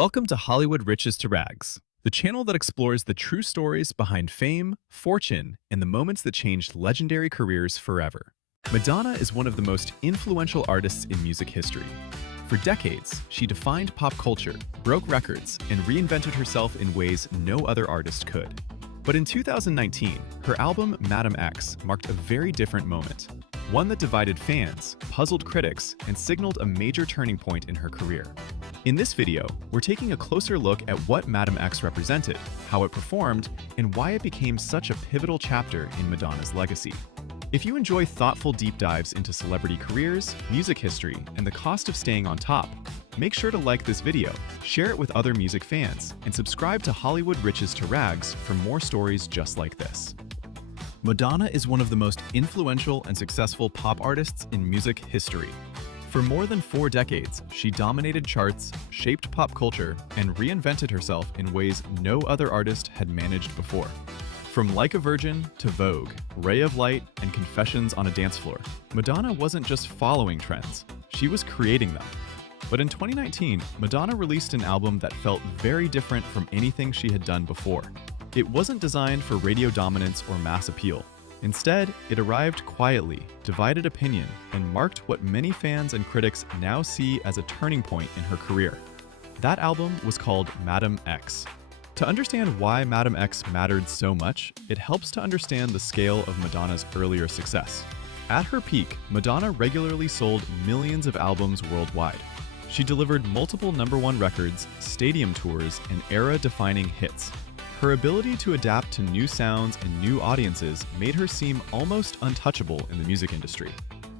Welcome to Hollywood Riches to Rags, the channel that explores the true stories behind fame, fortune, and the moments that changed legendary careers forever. Madonna is one of the most influential artists in music history. For decades, she defined pop culture, broke records, and reinvented herself in ways no other artist could. But in 2019, her album Madame X marked a very different moment, one that divided fans, puzzled critics, and signaled a major turning point in her career. In this video, we're taking a closer look at what Madame X represented, how it performed, and why it became such a pivotal chapter in Madonna's legacy. If you enjoy thoughtful deep dives into celebrity careers, music history, and the cost of staying on top, make sure to like this video, share it with other music fans, and subscribe to Hollywood Riches to Rags for more stories just like this. Madonna is one of the most influential and successful pop artists in music history. For more than 4 decades, she dominated charts, shaped pop culture, and reinvented herself in ways no other artist had managed before. From Like a Virgin to Vogue, Ray of Light, and Confessions on a Dance Floor, Madonna wasn't just following trends, she was creating them. But in 2019, Madonna released an album that felt very different from anything she had done before. It wasn't designed for radio dominance or mass appeal. Instead, it arrived quietly, divided opinion, and marked what many fans and critics now see as a turning point in her career. That album was called Madame X. To understand why Madame X mattered so much, it helps to understand the scale of Madonna's earlier success. At her peak, Madonna regularly sold millions of albums worldwide. She delivered multiple #1 records, stadium tours, and era-defining hits. Her ability to adapt to new sounds and new audiences made her seem almost untouchable in the music industry.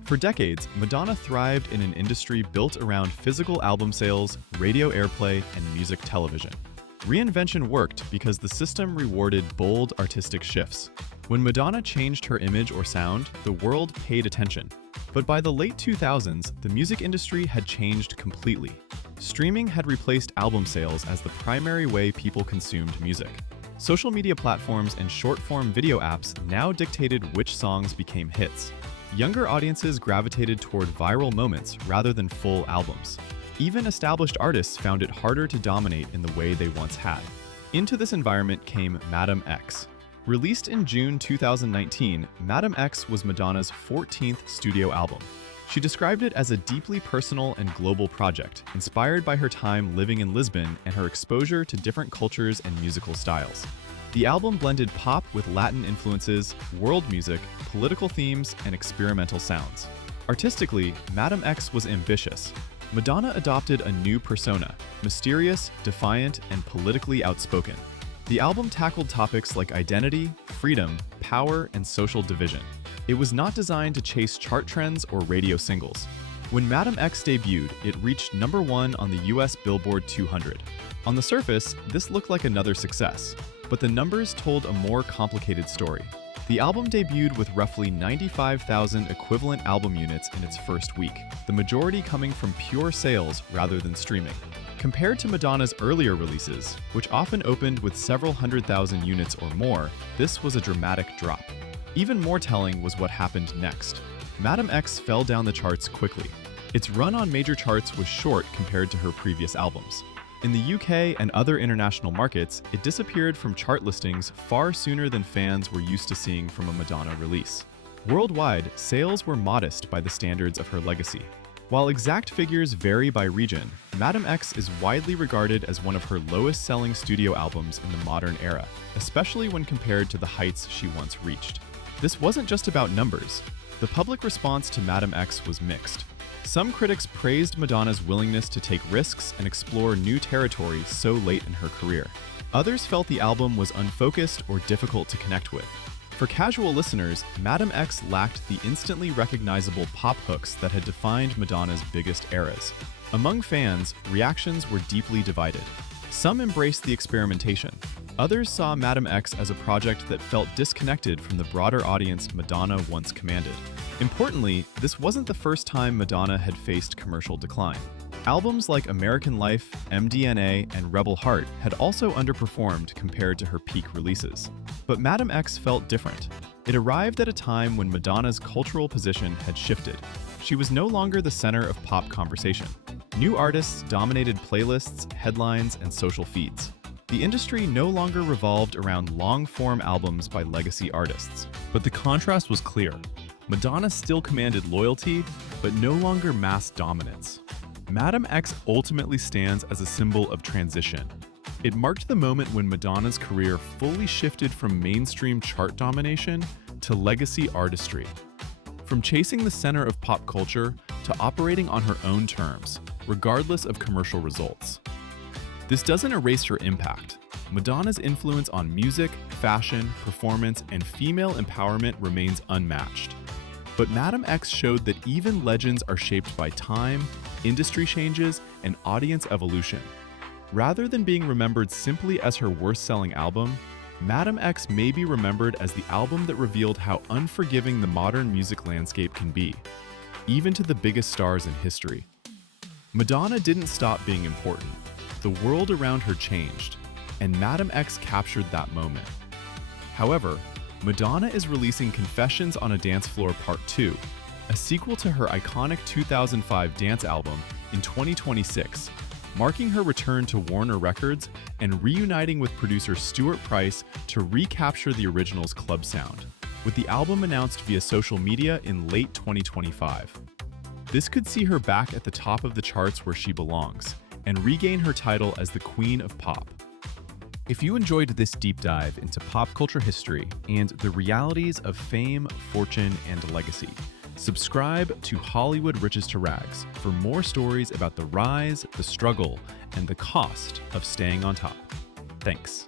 For decades, Madonna thrived in an industry built around physical album sales, radio airplay, and music television. Reinvention worked because the system rewarded bold artistic shifts. When Madonna changed her image or sound, the world paid attention. But by the late 2000s, the music industry had changed completely. Streaming had replaced album sales as the primary way people consumed music. Social media platforms and short-form video apps now dictated which songs became hits. Younger audiences gravitated toward viral moments rather than full albums. Even established artists found it harder to dominate in the way they once had. Into this environment came Madame X. Released in June 2019, Madame X was Madonna's 14th studio album. She described it as a deeply personal and global project, inspired by her time living in Lisbon and her exposure to different cultures and musical styles. The album blended pop with Latin influences, world music, political themes, and experimental sounds. Artistically, Madame X was ambitious. Madonna adopted a new persona, mysterious, defiant, and politically outspoken. The album tackled topics like identity, freedom, power, and social division. It was not designed to chase chart trends or radio singles. When Madame X debuted, it reached #1 on the US Billboard 200. On the surface, this looked like another success, but the numbers told a more complicated story. The album debuted with roughly 95,000 equivalent album units in its first week, the majority coming from pure sales rather than streaming. Compared to Madonna's earlier releases, which often opened with several 100,000 units or more, this was a dramatic drop. Even more telling was what happened next. Madame X fell down the charts quickly. Its run on major charts was short compared to her previous albums. In the UK and other international markets, it disappeared from chart listings far sooner than fans were used to seeing from a Madonna release. Worldwide, sales were modest by the standards of her legacy. While exact figures vary by region, Madame X is widely regarded as one of her lowest-selling studio albums in the modern era, especially when compared to the heights she once reached. This wasn't just about numbers. The public response to Madame X was mixed. Some critics praised Madonna's willingness to take risks and explore new territory so late in her career. Others felt the album was unfocused or difficult to connect with. For casual listeners, Madame X lacked the instantly recognizable pop hooks that had defined Madonna's biggest eras. Among fans, reactions were deeply divided. Some embraced the experimentation. Others saw Madame X as a project that felt disconnected from the broader audience Madonna once commanded. Importantly, this wasn't the first time Madonna had faced commercial decline. Albums like American Life, MDNA, and Rebel Heart had also underperformed compared to her peak releases. But Madame X felt different. It arrived at a time when Madonna's cultural position had shifted. She was no longer the center of pop conversation. New artists dominated playlists, headlines, and social feeds. The industry no longer revolved around long-form albums by legacy artists. But the contrast was clear. Madonna still commanded loyalty, but no longer mass dominance. Madame X ultimately stands as a symbol of transition. It marked the moment when Madonna's career fully shifted from mainstream chart domination to legacy artistry. From chasing the center of pop culture to operating on her own terms, regardless of commercial results. This doesn't erase her impact. Madonna's influence on music, fashion, performance, and female empowerment remains unmatched. But Madame X showed that even legends are shaped by time, industry changes, and audience evolution. Rather than being remembered simply as her worst-selling album, Madame X may be remembered as the album that revealed how unforgiving the modern music landscape can be, even to the biggest stars in history. Madonna didn't stop being important. The world around her changed, and Madame X captured that moment. However, Madonna is releasing Confessions on a Dance Floor Part 2, a sequel to her iconic 2005 dance album, in 2026, marking her return to Warner Records and reuniting with producer Stuart Price to recapture the original's club sound, with the album announced via social media in late 2025. This could see her back at the top of the charts where she belongs, and regain her title as the Queen of Pop. If you enjoyed this deep dive into pop culture history and the realities of fame, fortune, and legacy, subscribe to Hollywood Riches to Rags for more stories about the rise, the struggle, and the cost of staying on top. Thanks.